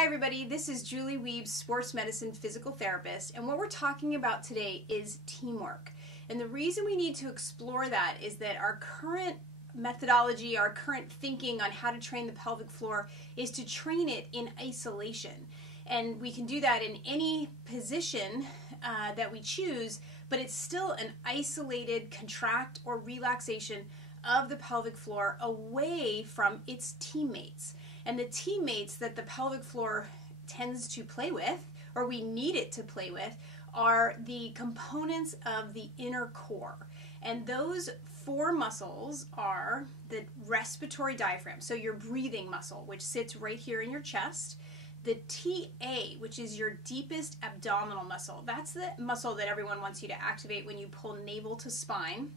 Hi everybody, this is Julie Weebs, sports medicine physical therapist, and what we're talking about today is teamwork. And the reason we need to explore that is that our current methodology, our current thinking on how to train the pelvic floor is to train it in isolation. And we can do that in any position that we choose, but it's still an isolated contract or relaxation of the pelvic floor away from its teammates. And the teammates that the pelvic floor tends to play with, or we need it to play with, are the components of the inner core. And those four muscles are the respiratory diaphragm, so your breathing muscle, which sits right here in your chest. The TA, which is your deepest abdominal muscle. That's the muscle that everyone wants you to activate when you pull navel to spine.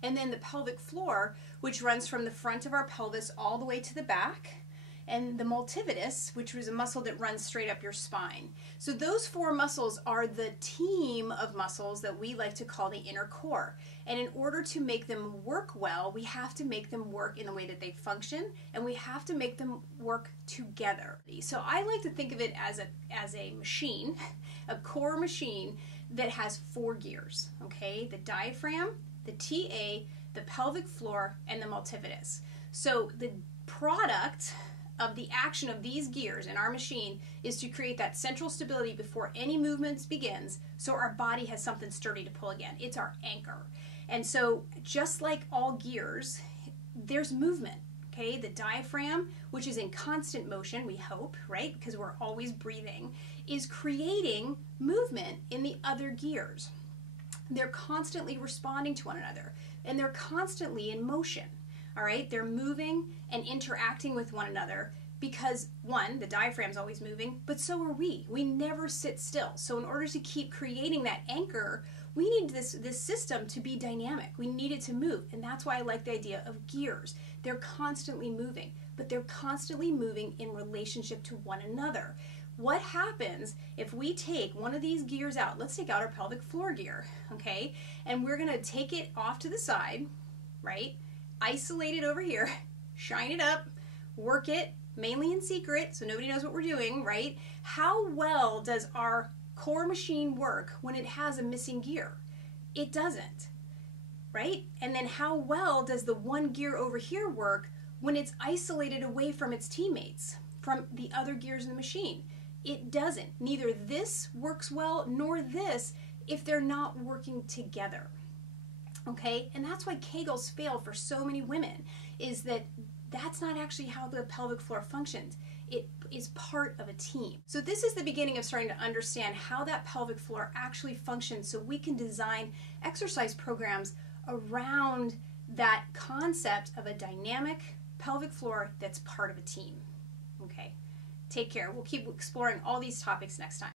And then the pelvic floor, which runs from the front of our pelvis all the way to the back, and the multifidus, which is a muscle that runs straight up your spine. So those four muscles are the team of muscles that we like to call the inner core. And in order to make them work well, we have to make them work in the way that they function, and we have to make them work together. So I like to think of it as a machine, a core machine that has four gears, okay? The diaphragm, the TA, the pelvic floor, and the multifidus. So the product of the action of these gears in our machine is to create that central stability before any movements begins, so our body has something sturdy to pull again. It's our anchor. And so just like all gears, there's movement, okay? The diaphragm, which is in constant motion, we hope, right? Because we're always breathing, is creating movement in the other gears. They're constantly responding to one another, and they're constantly in motion, all right? They're moving and interacting with one another because, one, the diaphragm's always moving, but so are we. We never sit still. So in order to keep creating that anchor, we need this system to be dynamic. We need it to move, and that's why I like the idea of gears. They're constantly moving, but they're constantly moving in relationship to one another. What happens if we take one of these gears out? Let's take out our pelvic floor gear, okay? And we're gonna take it off to the side, right? Isolate it over here, shine it up, work it, mainly in secret, so nobody knows what we're doing, right? How well does our core machine work when it has a missing gear? It doesn't, right? And then how well does the one gear over here work when it's isolated away from its teammates, from the other gears in the machine? It doesn't. Neither this works well nor this if they're not working together. Okay? And that's why Kegels fail for so many women, is that that's not actually how the pelvic floor functions. It is part of a team. So this is the beginning of starting to understand how that pelvic floor actually functions, so we can design exercise programs around that concept of a dynamic pelvic floor that's part of a team. Okay? Take care. We'll keep exploring all these topics next time.